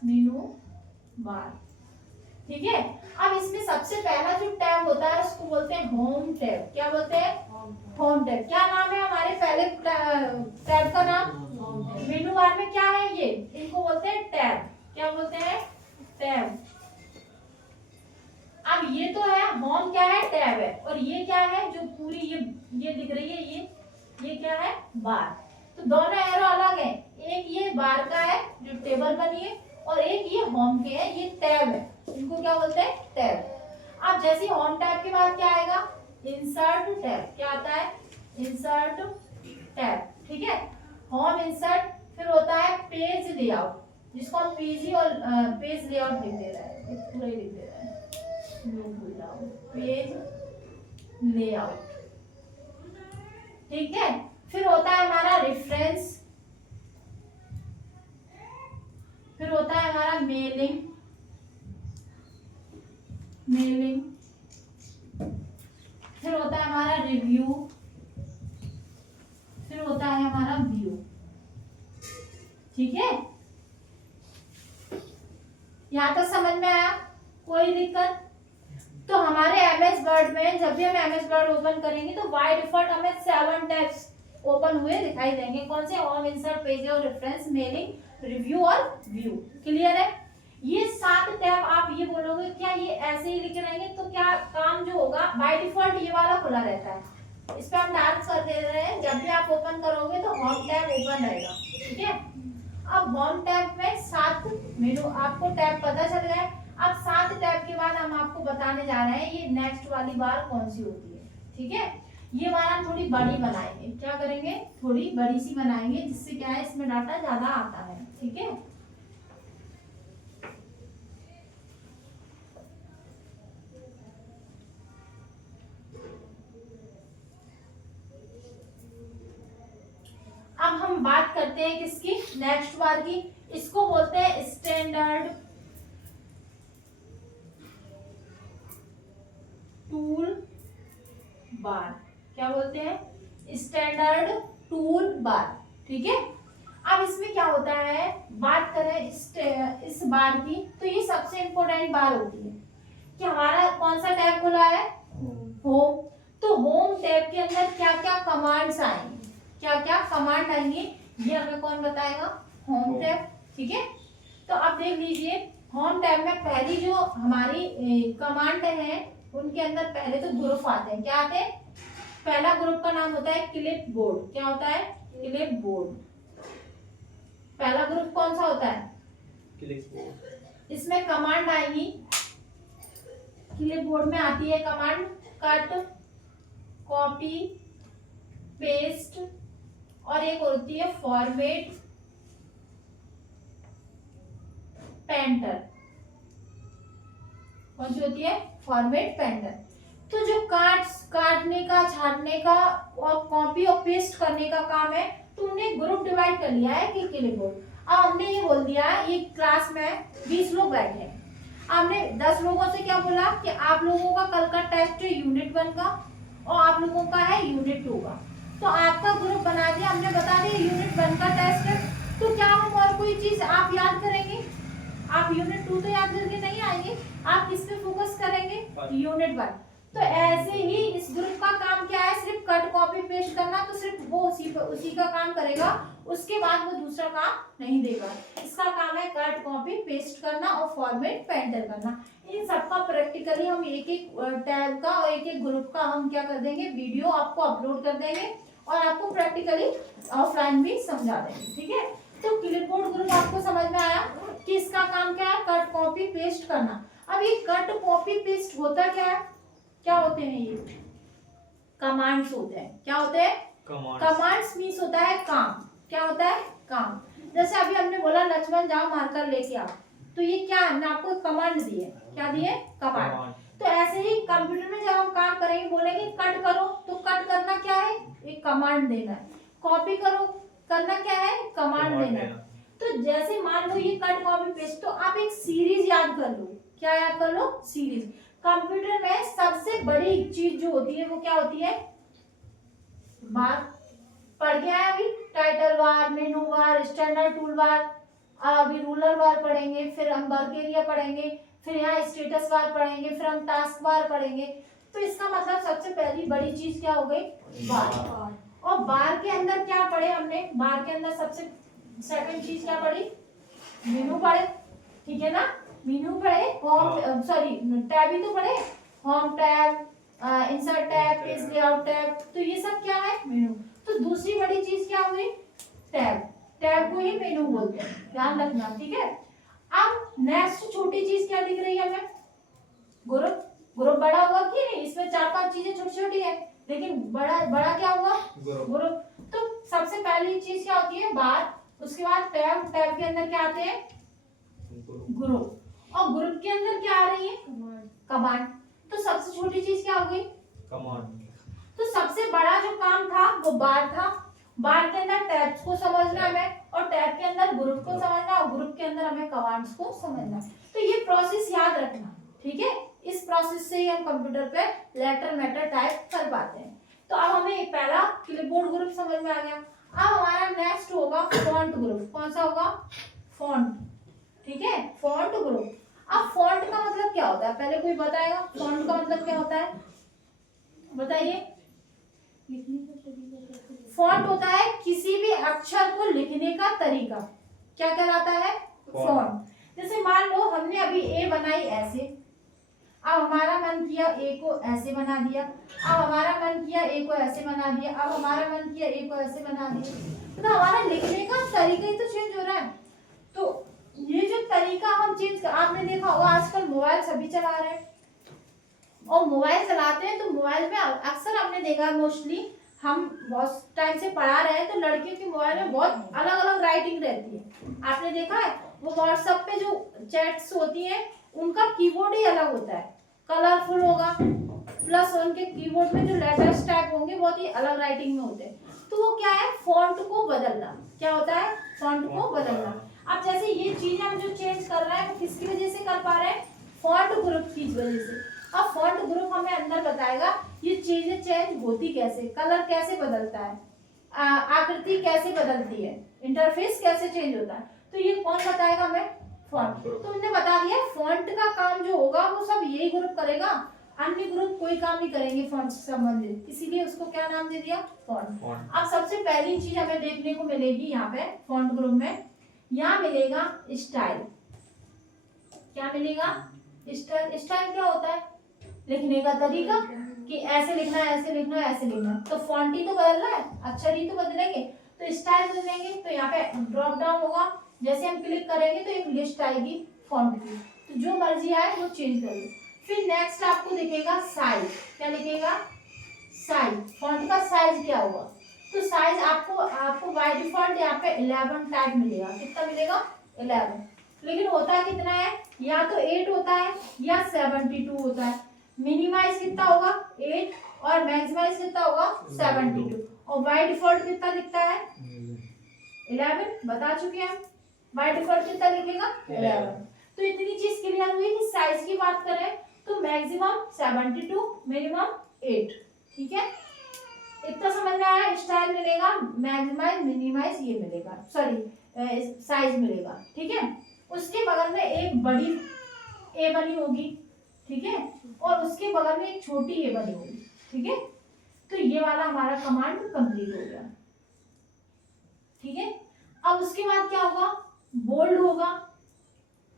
मेनू बार, ठीक है। अब इसमें सबसे पहला जो टैब होता है उसको बोलते हैं होम टैब। क्या बोलते हैं, होम टैब। क्या नाम है हमारे पहले टैब का नाम, मेनू बार में क्या है, ये इनको बोलते हैं टैब। क्या बोलते हैं, टैब। अब ये तो है होम, क्या है, टैब है। और ये क्या है, जो पूरी ये दिख रही है, ये क्या है, बार। तो दोनों एरो अलग है, एक ये बार का है जो टेबल बनी है और एक ये होम के है, ये टैब है। इनको क्या बोलते हैं, टैब। अब जैसे होम टैब के बाद क्या आएगा, इंसर्ट टैब। क्या आता है, इंसर्ट टैब, ठीक है। होम इंसर्ट, फिर होता है पेज लेआउट, जिसको हम पीजी और पेज लेआउट लिख दे रहे हैं, पूरा ही लिख दे रहे हैं, पेज लेआउट, ठीक है। फिर होता है हमारा रेफरेंस, फिर होता है हमारा मेलिंग, फिर होता है हमारा रिव्यू, फिर होता है हमारा व्यू, ठीक है। यहां तक समझ में आया, कोई दिक्कत? तो हमारे एमएस वर्ड में जब भी हम एमएस वर्ड ओपन करेंगे तो बाय डिफॉल्ट हमें 7 टैब्स ओपन हुए दिखाई देंगे। कौन से, होम, इंसर्ट, पेज और रेफरेंस, मेलिंग, रिव्यू और व्यू। क्लियर है? ये 7 टैब आप ये बोलोगे क्या ये ऐसे ही लिखे रहेंगे, तो क्या काम जो होगा बाय डिफॉल्ट ये वाला खुला रहता है, इस पे हम डार्क कर दे रहे हैं। जब भी आप ओपन करोगे तो होम टैब ओपन रहेगा, ठीक है। अब होम टैब में 7 मेनू, आपको टैब पता चल गया। अब 7 टैब के बाद हम आपको बताने जा रहे हैं ये नेक्स्ट वाली बार कौन सी होती है, ठीक है। ये बार हम थोड़ी बड़ी बनाएंगे, क्या करेंगे, थोड़ी बड़ी सी बनाएंगे, जिससे क्या है इसमें डाटा ज्यादा आता है, ठीक है। अब हम बात करते हैं किसकी, नेक्स्ट बार की। इसको बोलते हैं स्टैंडर्ड टूल बार। क्या बोलते हैं, स्टैंडर्ड टूल बार, ठीक है। अब इसमें क्या होता है, बात करें इस बार की, तो ये सबसे इंपॉर्टेंट बार होती है कि हमारा कौन सा टैब खुला है, होम। तो होम टैब के अंदर क्या क्या कमांड्स आएंगी, क्या क्या कमांड आएंगी, ये हमें कौन बताएगा, होम टैब, ठीक है। तो अब देख लीजिए, होम टैब में पहली जो हमारी कमांड है उनके अंदर पहले तो ग्रुप आते हैं। क्या आते हैं, पहला ग्रुप का नाम होता है क्लिप बोर्ड। क्या होता है, क्लिप बोर्ड। पहला ग्रुप कौन सा होता है, क्लिप बोर्ड। इसमें कमांड आएगी, क्लिप बोर्ड में आती है कमांड कट, कॉपी, पेस्ट और एक होती है फॉर्मेट पेंटर। कौन सी होती है, फॉर्मेट पेंटर। तो जो काटने का, छाटने का और कॉपी और पेस्ट करने का काम है, तो उन्हें ग्रुप डिवाइड कर लिया है कि क्लिप बोर्ड। अब हमने ये बोल दिया है, ये क्लास में 20 लोग बैठे हैं, हमने 10 लोगों से क्या बोला कि आप लोगों का कल का टेस्ट है यूनिट 1 का और आप लोगों का है यूनिट 2 का। तो आपका ग्रुप बना दिया, हमने बता दिया यूनिट 1 का टेस्ट है। तो क्या हम और कोई चीज आप याद करेंगे, आप यूनिट 2 तो याद करके नहीं आएंगे, आप किस पे फोकस करेंगे, वन। यूनिट 1। तो ऐसे ही इस ग्रुप का काम क्या है, सिर्फ कट कॉपी पेस्ट करना, तो सिर्फ वो उसी का काम करेगा, उसके बाद वो दूसरा काम नहीं देगा। इसका काम है कट कॉपी पेस्ट करना और फॉर्मेट पेंटर करना। इन सबका प्रैक्टिकली हम एक एक टैब का और एक एक ग्रुप का हम क्या कर देंगे, वीडियो आपको अपलोड कर देंगे और आपको प्रैक्टिकली ऑफलाइन भी समझा देंगे, ठीक है। तो क्लिपबोर्ड ग्रुप आपको समझ में आया कि इसका काम क्या है, कट कॉपी पेस्ट करना। अब ये कट कॉपी पेस्ट होता क्या है, क्या होते हैं ये, कमांड्स होते हैं। क्या होते हैं, कमांड्स मीन्स होता है काम। क्या होता है, काम। जैसे अभी हमने बोला लक्ष्मण जाओ मार्कर लेके आओ, तो ये क्या है, हमने आपको कमांड दी है, क्या दी है, कमांड। तो ऐसे ही कंप्यूटर में जब हम काम करेंगे, बोलेंगे कट करो, तो कट करना क्या है, एक कमांड देना है। कॉपी करो, करना क्या है, कमांड देना है। तो जैसे मान लो ये कट कॉपी पेस्ट, तो आप एक सीरीज याद कर लो। क्या याद कर लो, सीरीज। कंप्यूटर में सबसे बड़ी चीज जो होती है वो क्या होती है, बार। पढ़ गया है अभी, टाइटल बार, मेनू बार, स्टैंडर्ड टूल बार, अभी रूलर बार पढ़ेंगे, फिर हम वर्क एरिया पढ़ेंगे, फिर यहाँ स्टेटस बार पढ़ेंगे, फिर हम टास्क बार पढ़ेंगे। तो इसका मतलब सबसे पहली बड़ी चीज क्या हो गई, बार। और बार के अंदर क्या पढ़े हमने, बार के अंदर सबसे सेकंड चीज क्या पढ़ी, मेनू पढ़े, ठीक है ना। मेनू पढ़े, होम सॉरी टैब ही तो पढ़े, home tab, insert tab, page layout tab, तो ये सब क्या है, मेनू। तो दूसरी बड़ी चीज क्या हुई, टैब। टैब को ही मेनू बोलते हैं, ध्यान रखना, ठीक है। अब नेक्स्ट छोटी चीज क्या दिख रही है हमें, ग्रुप। ग्रुप बड़ा हुआ कि नहीं, इसमें 4-5 चीजें छोटी छोटी है, लेकिन बड़ा बड़ा क्या हुआ, ग्रुप। तो सबसे पहली चीज क्या होती है, बार। उसके बाद टैब, टैब के अंदर क्या आते हैं, ग्रुप। और ग्रुप के अंदर क्या आ रही है, कमांड। तो सबसे छोटी चीज क्या हो गई, कमांड। तो सबसे बड़ा जो काम था वो बार था। बार के अंदर टैब्स को समझना हमें, और टैब के अंदर ग्रुप को समझना, और ग्रुप के अंदर हमें कमांड्स को समझना। तो ये प्रोसेस याद रखना, ठीक है। इस प्रोसेस से ही हम कंप्यूटर पे लेटर मैटर टाइप कर पाते हैं। तो अब हमें पहला क्लिपबोर्ड ग्रुप समझ में आ गया। अब हमारा नेक्स्ट होगा फॉन्ट ग्रुप। कौन सा होगा, फॉन्ट, ठीक है, फॉन्ट ग्रुप। अब फॉन्ट का मतलब क्या होता है, पहले कोई बताएगा फॉन्ट का मतलब क्या होता है, बताइए। फॉन्ट होता है किसी भी अक्षर को लिखने का तरीका। क्या कहलाता है, फॉन्ट। जैसे मान लो हमने अभी ए बनाई ऐसे, अब हमारा मन किया ए को ऐसे बना दिया, अब हमारा मन किया ए को ऐसे बना दिया, अब हमारा मन किया ए को ऐसे बना दिया। तो हमारा लिखने का तरीका ही तो चेंज हो रहा है। तो ये जो तरीका हम चेंज, आपने देखा होगा आजकल मोबाइल सभी चला रहे हैं, और मोबाइल चलाते हैं तो मोबाइल में अक्सर आपने देखा मोस्टली, हम बहुत टाइम से पढ़ा रहे हैं, तो लड़कियों के मोबाइल में बहुत अलग अलग राइटिंग रहती है। आपने देखा है, वो व्हाट्सएप पे जो चैट्स होती हैं उनका कीबोर्ड ही अलग होता है, कलरफुल होगा, प्लस उनके कीबोर्ड में जो लेटर्स टाइप होंगे बहुत ही अलग राइटिंग में होते हैं। तो वो क्या है, फॉन्ट को बदलना। क्या होता है, फॉन्ट को बदलना। अब जैसे ये चीजें हम जो चेंज कर रहे हैं वो किसकी वजह से कर पा रहे हैं, फॉन्ट ग्रुप की वजह से। अब फॉन्ट ग्रुप हमें अंदर बताएगा ये चीजें चेंज होती कैसे, कलर कैसे बदलता है, आकृति कैसे बदलती है, इंटरफेस कैसे चेंज होता है। तो ये कौन बताएगा हमें, फॉन्ट। तो हमने बता दिया फॉन्ट का काम जो होगा वो सब यही ग्रुप करेगा, अन्य ग्रुप कोई काम नहीं करेंगे फॉन्ट से संबंधित, इसीलिए उसको क्या नाम दे दिया, फॉन्ट। अब सबसे पहली चीज हमें देखने को मिलेगी यहाँ पे फॉन्ट ग्रुप में, यहाँ मिलेगा स्टाइल। क्या मिलेगा, स्टाइल। स्टाइल क्या होता है, लिखने का तरीका, कि ऐसे लिखना है, ऐसे लिखना है, ऐसे लिखना है। तो फॉन्ट ही तो बदल रहा है, अक्षर ही तो बदलेंगे, तो स्टाइल बदलेंगे। तो यहाँ पे ड्रॉप डाउन होगा, जैसे हम क्लिक करेंगे तो एक लिस्ट आएगी फॉन्ट की, तो जो मर्जी आए वो चेंज कर लो। फिर नेक्स्ट आपको दिखेगा साइज। क्या लिखेगा, साइज। फॉन्ट का साइज क्या होगा, तो साइज आपको बाय डिफॉल्ट यहाँ पे 11 टाइप मिलेगा। कितना मिलेगा, 11। लेकिन होता कितना है, या तो 8 होता है या 72 होता है। मिनिमाइज कितना होगा, 8, और मैक्सिमाइज कितना होगा, 72। और बाय डिफॉल्ट कितना दिखता है, 11। बता चुके हैं हम, बाय डिफॉल्ट कितना लिखेगा, 11। तो इतनी चीज क्लियर हुई कि साइज की बात करें तो मैक्सिमम 72, मिनिमम 8, ठीक है। इतना समझ में आया, स्टाइल मिलेगा, मैक्सिमाइज, मिनिमाइज ये मिलेगा, सॉरी साइज मिलेगा, ठीक है। उसके बगल में एक बड़ी ए बनी होगी, ठीक है, और उसके बगल में एक छोटी ए बनी होगी, ठीक है। तो ये वाला हमारा कमांड कंप्लीट हो गया, ठीक है। अब उसके बाद क्या होगा, बोल्ड होगा,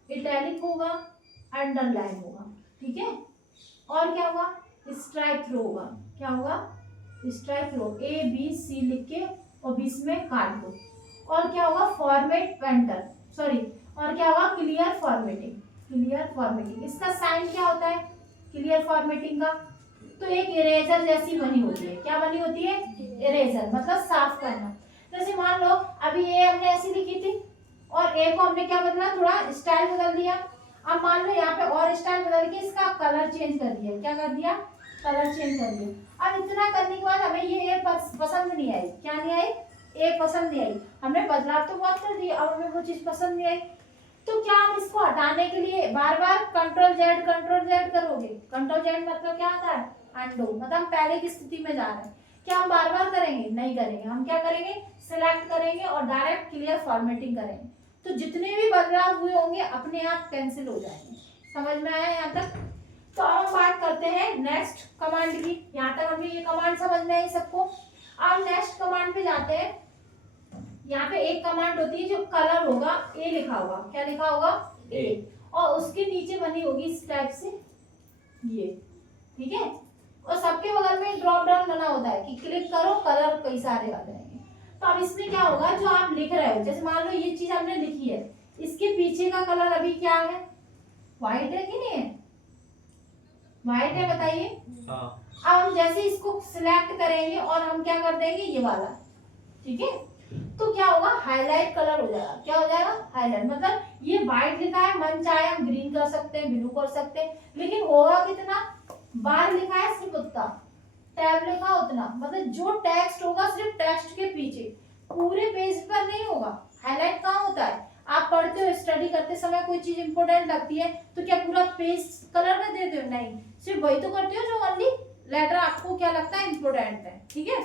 इटैलिक होगा, अंडरलाइन होगा, ठीक है। और क्या होगा, स्ट्राइक थ्रो होगा। क्या होगा, strikethrough, A B C लिख के और बीच में काट दो। और क्या होगा, फॉर्मेट पेंटर, सॉरी, और क्या होगा, क्लियर फॉर्मेटिंग। क्लियर फॉर्मेटिंग, इसका साइन क्या होता है क्लियर फॉर्मेटिंग का, तो एक इरेजर जैसी बनी होती है। क्या बनी होती है, इरेजर, मतलब साफ करना। जैसे मान लो अभी ये हमने ऐसी लिखी थी और ए को हमने क्या बदला, थोड़ा स्टाइल बदल दिया। अब मान लो यहाँ पे और स्टाइल बदल के इसका कलर चेंज कर दिया। क्या कर दिया, कलर चेंज कर दिया। अब इतना करने के बाद हमें ये ए पसंद नहीं आई। क्या नहीं आई, ए पसंद नहीं आई। हमने बदलाव तो बहुत कर दिया, अब हमें वो चीज पसंद नहीं आई। तो क्या हम इसको हटाने के लिए बार बार कंट्रोल जेड करोगे। कंट्रोल जेड मतलब क्या होता है, अंडो, मतलब हम पहले की स्थिति में जा रहे हैं। क्या हम बार बार करेंगे, नहीं करेंगे। हम क्या करेंगे, सिलेक्ट करेंगे और डायरेक्ट क्लियर फॉर्मेटिंग करेंगे। तो जितने भी बदलाव हुए होंगे अपने आप कैंसिल हो जाएंगे। समझ में आया यहाँ तक। तो अब हम बात करते हैं नेक्स्ट कमांड की। यहाँ तक हमें ये कमांड समझ में आई सबको। अब नेक्स्ट कमांड पे जाते हैं। यहाँ पे एक कमांड होती है जो कलर होगा, ए लिखा होगा। क्या लिखा होगा, ए, और उसके नीचे बनी होगी इस टाइप से ये, ठीक है। और सबके बगल में ड्रॉप डाउन बना होता है कि क्लिक करो, कलर कई सारे आ जाएंगे। तो अब इसमें क्या होगा, जो आप लिख रहे हो, जैसे मान लो ये चीज हमने लिखी है, इसके पीछे का कलर अभी क्या है, व्हाइट है कि नहीं है, व्हाइट है, बताइए। अब हम जैसे इसको सिलेक्ट करेंगे और हम क्या कर देंगे, ये वाला, ठीक है। तो क्या होगा, हाईलाइट कलर हो जाएगा। क्या हो जाएगा, हाईलाइट, मतलब ये व्हाइट लिखा है, मन चाहे हम ग्रीन कर सकते हैं, ब्लू कर सकते हैं, लेकिन होगा कितना, बार लिखा है सिर्फ उतना, टैब लिखा उतना, मतलब जो टेक्स्ट होगा सिर्फ टेक्स्ट के पीछे, पूरे पेज पर नहीं होगा। हाईलाइट कहाँ होता है, आप पढ़ते हो, स्टडी करते समय कोई चीज इंपॉर्टेंट लगती है तो क्या पूरा पेज कलर में देते हो, नहीं, सिर्फ वही तो करते हो जो ओनली लेटर आपको क्या लगता है इंपॉर्टेंट है, ठीक है।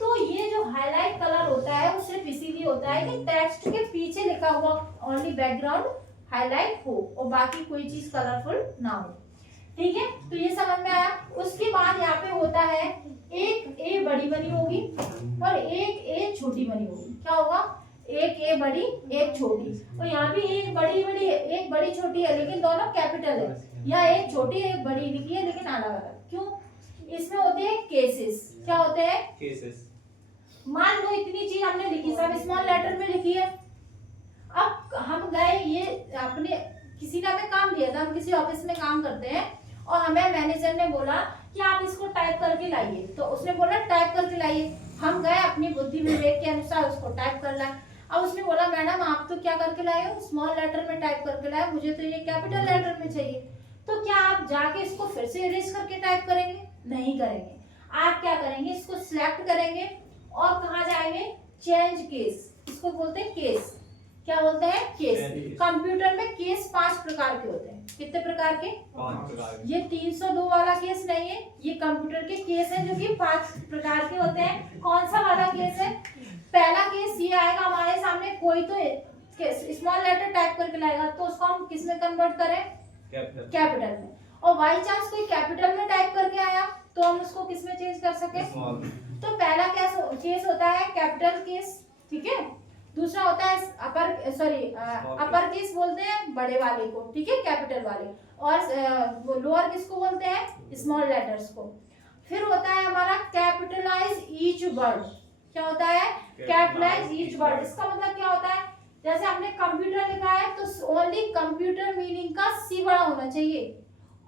तो ये जो हाईलाइट कलर होता है वो सिर्फ इसीलिए होता है कि टेक्स्ट के पीछे लिखा हुआ ओनली बैकग्राउंड हाईलाइट हो और बाकी कोई चीज कलरफुल ना हो, ठीक है। तो ये समझ में आया। उसके बाद यहाँ पे होता है एक ए बड़ी बनी होगी और एक ए छोटी बनी होगी। क्या होगा, एक ए बड़ी एक छोटी, और यहाँ भी एक बड़ी छोटी है लेकिन दोनों कैपिटल है, या एक छोटी एक बड़ी लिखी है लेकिन अलग अलग। क्यों, इसमें होते हैं केसेस। क्या होते हैं, केसेस। मान लो इतनी चीज हमने लिखी, सब स्मॉल लेटर में लिखी है। अब हम गए, ये अपने किसी ने हमें काम दिया था, हम किसी ऑफिस में काम करते हैं और हमें मैनेजर ने बोला कि आप इसको टाइप करके लाइए, तो उसने बोला टाइप करके लाइए। हम गए अपनी बुद्धि विवेक के अनुसार उसको टाइप कर लाए। अब उसने बोला मैडम आप तो क्या करके लाए हो, स्मॉल लेटर में टाइप करके लाए, मुझे तो ये कैपिटल लेटर में चाहिए। तो क्या आप जाके इसको फिर से इरेज करके टाइप करेंगे, नहीं करेंगे। आप क्या करेंगे, इसको सिलेक्ट करेंगे और कहाँ जाएंगे, चेंज केस, इसको बोलते हैं केस। क्या बोलते हैं, केस। कंप्यूटर में केस 5 प्रकार के होते हैं। कितने प्रकार के, 5 प्रकार। ये 302 वाला केस नहीं है, ये कंप्यूटर के केस है जो कि 5 प्रकार के होते हैं। कौन सा वाला केस है, पहला केस ये आएगा हमारे सामने, कोई तो स्मॉल लेटर टाइप करके लाएगा तो उसको हम किस में कन्वर्ट करें, कैपिटल में। और बाई चांस कोई कैपिटल में टाइप करके आया तो हम उसको किस में चेंज कर सके, तो पहला केस होता है कैपिटल केस, ठीक है। दूसरा होता है अपर केस बोलते हैं बड़े वाले को, ठीक है, कैपिटल वाले। और लोअर किसको बोलते हैं, स्मॉल लेटर्स को। फिर होता है हमारा कैपिटलाइज ईच वर्ड। क्या होता है, कैपिटलाइज ईच वर्ड। इसका मतलब क्या होता है, जैसे हमने कंप्यूटर लिखा है तो ओनली कंप्यूटर मीनिंग का सी बड़ा होना चाहिए।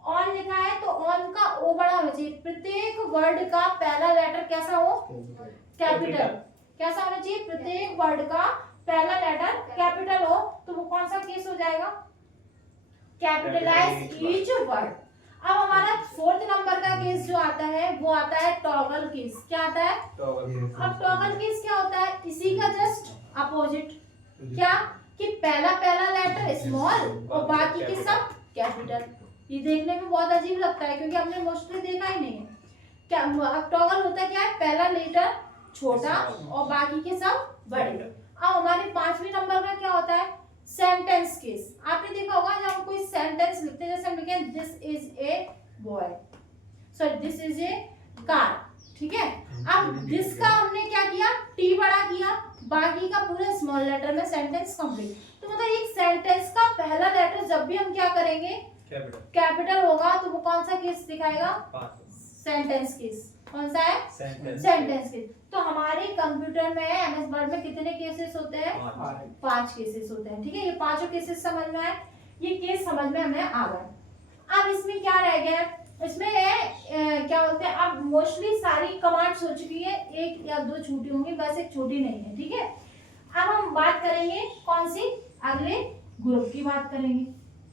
ऑन लिखा है तो ऑन का ओ बड़ा होना चाहिए। प्रत्येक वर्ड का पहला लेटर कैसा हो, कैपिटल। कैसा होना चाहिए, प्रत्येक वर्ड का पहला लेटर कैपिटल हो। तो वो कौन सा केस हो जाएगा, कैपिटलाइज ईच वर्ड। अब हमारा 4th नंबर का केस जो आता है वो आता है टॉगल केस। क्या आता है, अब टॉगल केस क्या होता है, इसी का जस्ट अपोजिट। क्या, कि पहला लेटर स्मॉल और बाकी के सब कैपिटल। ये देखने में बहुत अजीब लगता है क्योंकि हमने मोस्टली देखा ही नहीं है। क्या टॉगल होता क्या है, पहला लेटर छोटा और बाकी के सब बड़े। अब हमारे 5वें नंबर का क्या होता है, सेंटेंस केस आपने देखा होगा जब हम कोई सेंटेंस लिखते हैं, जैसे हम लिखे this is a boy, sorry this is a car, ठीक है। अब दिस का हमने क्या किया, टी बड़ा किया, बाकी का पूरा स्मॉल लेटर में सेंटेंस कंप्लीट। तो मतलब एक सेंटेंस का पहला लेटर जब भी हम क्या करेंगे कैपिटल होगा तो वो कौन सा केस दिखाएगा, सेंटेंस केस। कौन सा है, सेंटेंस केस। तो हमारे कंप्यूटर में एमएस वर्ड में कितने केसेस होते हैं, 5 केसेस होते हैं, ठीक है। ये पांचों केसेस समझ में आए, ये केस समझ में हमें आ गए। अब इसमें क्या रह गया, इसमें क्या बोलते हैं, अब मोस्टली सारी कमांड्स हो चुकी है, एक या दो छूटी होंगी, बस एक छोटी नहीं है, ठीक है। अब हम बात करेंगे कौन सी, अगले ग्रुप की बात करेंगे।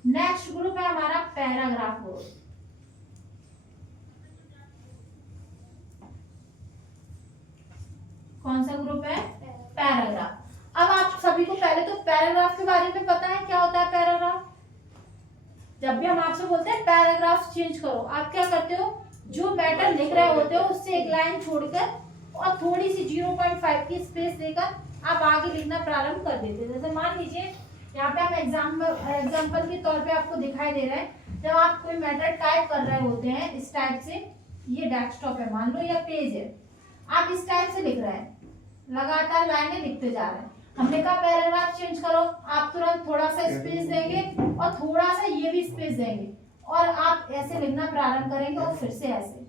नेक्स्ट ग्रुप है हमारा पैराग्राफ ग्रुप। कौन सा ग्रुप है, पैराग्राफ। अब आप सभी को पहले तो पैराग्राफ के बारे में पता है क्या होता है पैराग्राफ। जब भी हम आपसे बोलते हैं पैराग्राफ चेंज करो, आप क्या करते हो, जो मैटर लिख रहे होते हो उससे एक लाइन छोड़कर और थोड़ी सी 0.5 की स्पेस देकर आप आगे लिखना प्रारंभ कर देते हैं। जैसे मान लीजिए यहाँ पे हम एग्जाम्पल के तौर पे आपको दिखाई दे रहा है, जब आप कोई मैटर टाइप कर रहे होते हैं इस टाइप से, ये डेस्कटॉप है मान लो या पेज है, आप इस टाइप से लिख रहे हैं, लगातार लाइनें लिखते जा रहे हैं, हमने कहा पैराग्राफ चेंज करो, आप तुरंत थोड़ा सा स्पेस देंगे और थोड़ा सा ये भी स्पेस देंगे और आप ऐसे लिखना प्रारंभ करेंगे और फिर से ऐसे।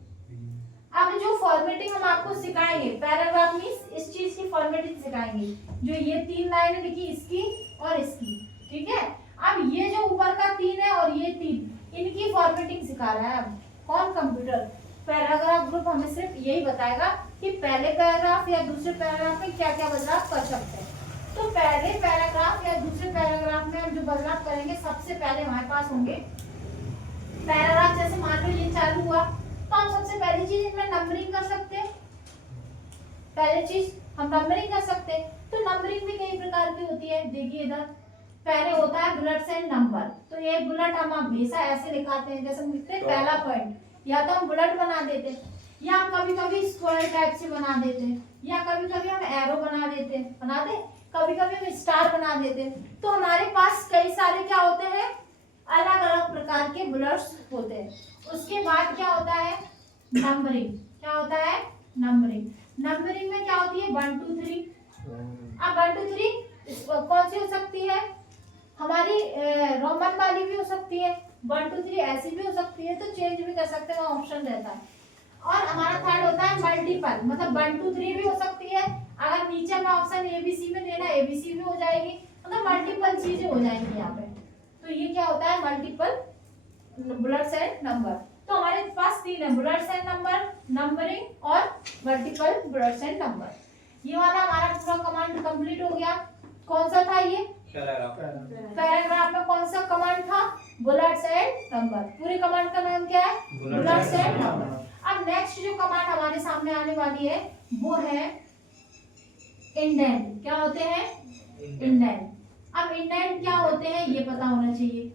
अब जो फॉर्मेटिंग हम आपको सिखाएंगे, पैराग्राफ मींस इस चीज की फॉर्मेटिंग सिखाएंगे, जो ये 3 लाइनें लिखी इसकी और इसकी, ठीक है। अब ये जो ऊपर का 3 है और ये 3, इनकी फॉर्मेटिंग सिखा रहा है अब कौन, कंप्यूटर। पैराग्राफ ग्रुप हमें सिर्फ यही बताएगा कि पहले पैराग्राफ या दूसरे पैराग्राफ में क्या क्या बदलाव कर सकते हैं। तो पहले पैराग्राफ या दूसरे पैराग्राफ में हम जो बदलाव करेंगे, सबसे पहले हमारे पास होंगे पैराग्राफ। जैसे मान लो ये चालू हुआ तो हम सबसे पहली चीज इसमें नंबरिंग कर सकते हैं, पहली चीज हम नंबरिंग कर सकते हैं। तो नंबरिंग भी कई प्रकार की होती है, देखिए इधर पहले होता है बुलेट्स एंड नंबर। तो ये बुलेट हम हमेशा ऐसे लिखाते हैं, जैसे हम लिखते हैं पहला पॉइंट, या तो हम बुलेट बना देते हैं, या हम कभी कभी स्क्वायर टाइप से बना देते हैं, या कभी कभी हम एरो बना देते हैं, बना दे, कभी कभी हम स्टार बना देते हैं। तो हमारे पास कई सारे क्या होते हैं, अलग अलग प्रकार के बुलेट्स होते हैं। उसके बाद क्या होता है, नंबरिंग। क्या होता है, नंबरिंग। नंबरिंग में क्या होती है, 1 2 3। अब 1 2 3 कौन सी हो सकती है, हमारी रोमन वाली भी हो सकती है, 1 2 3 ऐसी भी हो सकती है, तो चेंज भी कर सकते हैं, वहाँ ऑप्शन रहता है। और हमारा थर्ड होता है मल्टीपल, मतलब 1 2 3 भी हो सकती है, अगर नीचे में ऑप्शन एबीसी में देना एबीसी भी हो जाएगी, मतलब मल्टीपल चीजें हो जाएंगी यहाँ पे। तो ये क्या होता है, मल्टीपल बुलेट्स एंड नंबर। तो हमारे पास 3 है, बुलेट्स एंड नंबर, नंबरिंग और मल्टीपल बुलेट्स एंड नंबर। ये वाला हमारा पूरा कमांड कंप्लीट हो गया। कौन सा था ये, पैराग्राफ में कौन सा कमांड था, बुलेट्स एंड नंबर। पूरे कमांड का नाम क्या है, बुलेट्स एंड नंबर। अब नेक्स्ट जो कमांड हमारे सामने आने वाली है वो है इंडेंट। क्या होते हैं, इंडेंट। अब इंडेंट क्या होते हैं ये पता होना चाहिए।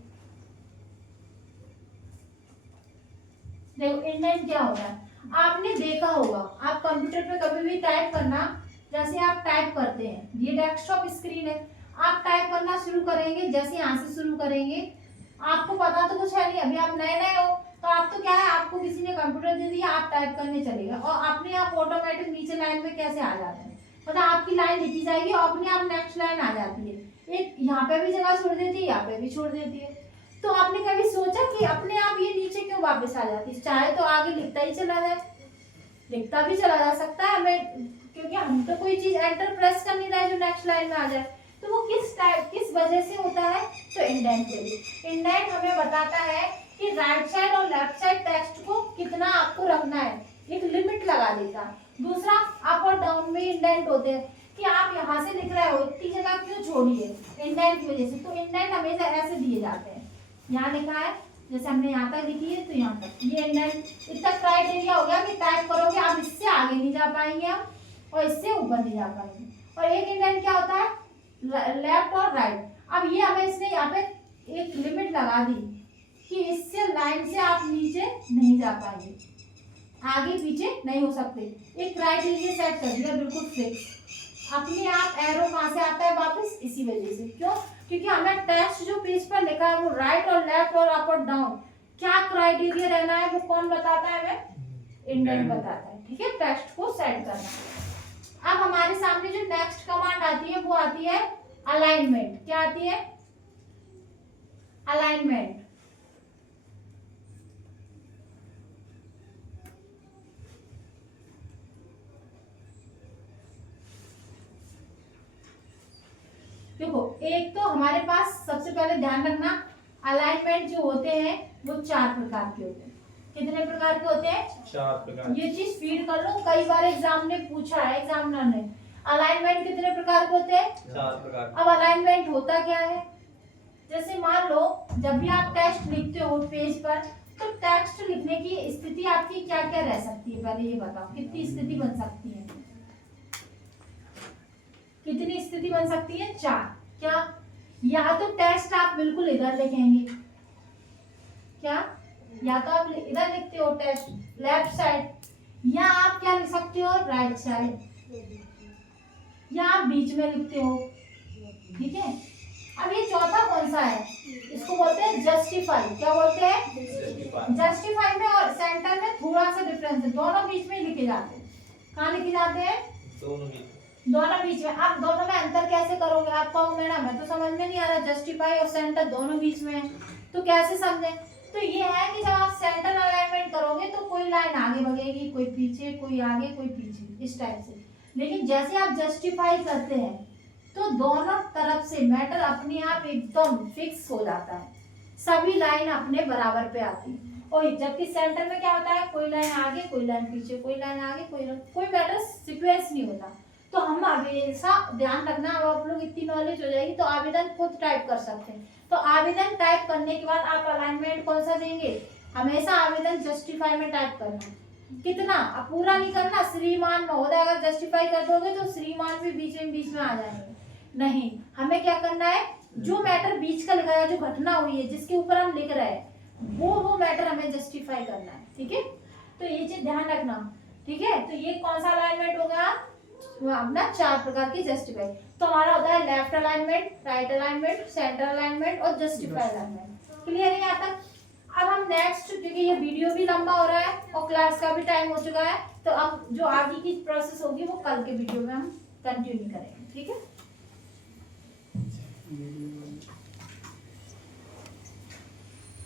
देखो इंडेंट क्या होता है, आपने देखा होगा, आप कंप्यूटर पे कभी भी टाइप करना, जैसे आप टाइप करते हैं, ये डेस्कटॉप स्क्रीन है, आप टाइप करना शुरू करेंगे, जैसे यहाँ से शुरू करेंगे, आपको पता तो कुछ है नहीं, अभी आप नए नए हो, तो आप तो क्या है, आपको किसी ने कंप्यूटर दे दिया, आप टाइप करने चलेगा और अपने आप ऑटोमेटिक नीचे लाइन में कैसे आ जाते हैं, मतलब आपकी लाइन लिखी जाएगी और अपने आप नेक्स्ट लाइन आ जाती है। एक यहाँ पे भी जगह छोड़ देती है, यहाँ पे भी छोड़ देती है। तो आपने कभी सोचा कि अपने आप ये नीचे क्यों वापस आ जाती है, चाहे तो आगे लिखता ही चला जाए, लिखता भी चला जा सकता है हमें, क्योंकि हम तो कोई चीज एंटर प्रेस कर नहीं रहे जो नेक्स्ट लाइन में आ जाए। तो वो किस वजह से होता है, तो इंडेंट के लिए। इंडेंट हमें बताता है कि राइट साइड और लेफ्ट साइड टेक्स्ट को कितना आपको रखना है, एक लिमिट लगा देता है। दूसरा अप और डाउन में इंडेंट होते हैं कि आप यहाँ से लिख रहे हो, इतनी जगह क्यों छोड़ी है, इंडेंट की वजह से। तो इंडेंट हमेशा ऐसे दिए जाते हैं, यहाँ लिखा है, जैसे हमने यहाँ तक लिखी है तो यहाँ तक, ये इंडेंट इतना क्राइटेरिया हो गया कि टाइप करोगे आप इससे आगे नहीं जा पाएंगे हम, और इससे ऊपर नहीं जा पाएंगे। और एक इंडेंट क्या होता है, लेफ्ट और राइट। अब ये हमें इसने यहाँ पे एक लिमिट लगा दी कि इससे लाइन से आप नीचे नहीं जा पाएंगे, आगे पीछे नहीं हो सकते, एक क्राइटेरिया सेट कर दिया बिल्कुल फिक्स। अपने आप एरो कहाँ से आता है वापस, इसी वजह से। क्यों, क्योंकि हमें टेक्स्ट जो पेज पर लिखा है वो राइट और लेफ्ट और अप और डाउन क्या क्राइटेरिया रहना है वो कौन बताता है हमें? इंडेंट बताता है। ठीक है, टेक्स्ट को सेट करना। अब हमारे सामने जो नेक्स्ट कमांड आती है वो आती है अलाइनमेंट। क्या आती है? अलाइनमेंट। देखो, एक तो हमारे पास सबसे पहले ध्यान रखना अलाइनमेंट जो होते हैं वो 4 प्रकार के होते हैं। कितने प्रकार के होते हैं? 4 प्रकार। ये चीज फीड कर लो, कई बार एग्जाम ने पूछा है, एग्जामिनर ने अलाइनमेंट कितने प्रकार के होते हैं? 4 प्रकार। अब अलाइनमेंट होता क्या है? जैसे मान लो जब भी आप टेक्स्ट लिखते हो पेज पर, तो टेक्स्ट लिखने की स्थिति आपकी क्या क्या रह सकती है? पहले ये बताओ, कितनी स्थिति बन सकती है? कितनी स्थिति बन सकती है? 4। क्या? या तो टेक्स्ट आप बिल्कुल इधर लिखेंगे, क्या? या तो आप इधर लिखते हो टेक्स्ट लेफ्ट साइड, या आप क्या लिख सकते हो? राइट साइड, या आप बीच में लिखते हो। ठीक है, अब ये चौथा कौन सा है? इसको बोलते हैं जस्टिफाई। क्या बोलते हैं? जस्टिफाई में और सेंटर में थोड़ा सा डिफरेंस है, दोनों बीच में लिखे जाते हैं। कहाँ लिखे जाते हैं? दोनों बीच। दोनों बीच में। आप दोनों में अंतर कैसे करोगे? आप कहोगे मैडम मैं तो समझ में नहीं आ रहा, जस्टिफाई और सेंटर दोनों बीच में है, तो कैसे समझे? तो ये है कि जब आप सेंटर अलाइनमेंट करोगे तो कोई लाइन आगे बढ़ेगी, कोई पीछे, कोई आगे, कोई पीछे, इस टाइप से। लेकिन जैसे आप जस्टिफाई करते हैं तो दोनों तरफ से मैटर अपने आप एकदम फिक्स हो जाता है, सभी लाइन अपने बराबर पे आती है। और जबकि सेंटर में क्या होता है? कोई लाइन आगे, कोई लाइन पीछे, कोई लाइन आगे, कोई मैटर सीक्वेंस नहीं होता। तो हम हमेशा ध्यान रखना, अब आप लोग इतनी नॉलेज हो जाएगी तो आवेदन खुद टाइप कर सकते हैं। तो आवेदन टाइप करने के बाद आप अलाइनमेंट कौन सा देंगे? हमेशा आवेदन जस्टिफाई में टाइप करना। कितना? अब पूरा नहीं करना, श्रीमान महोदय अगर जस्टिफाई कर दोगे तो श्रीमान भी बीच में आ जाएंगे। नहीं, हमें क्या करना है? जो मैटर बीच का लिखा है, जो घटना हुई है, जिसके ऊपर हम लिख रहे हैं, वो मैटर हमें जस्टिफाई करना है। ठीक है, तो ये चीज ध्यान रखना। ठीक है, तो ये कौन सा अलाइनमेंट हो गया अपना? 4 प्रकार की जस्टिफाई। तो हमारा होता है left alignment, right alignment, centre alignment और जस्टिफाई अलाइनमेंट। क्लियर है यहाँ तक? अब हम नेक्स्ट, क्योंकि ये वीडियो भी लंबा हो रहा है और क्लास का भी टाइम हो चुका है, तो अब जो आगे की प्रोसेस होगी वो कल के वीडियो में हम कंटिन्यू करेंगे। ठीक है।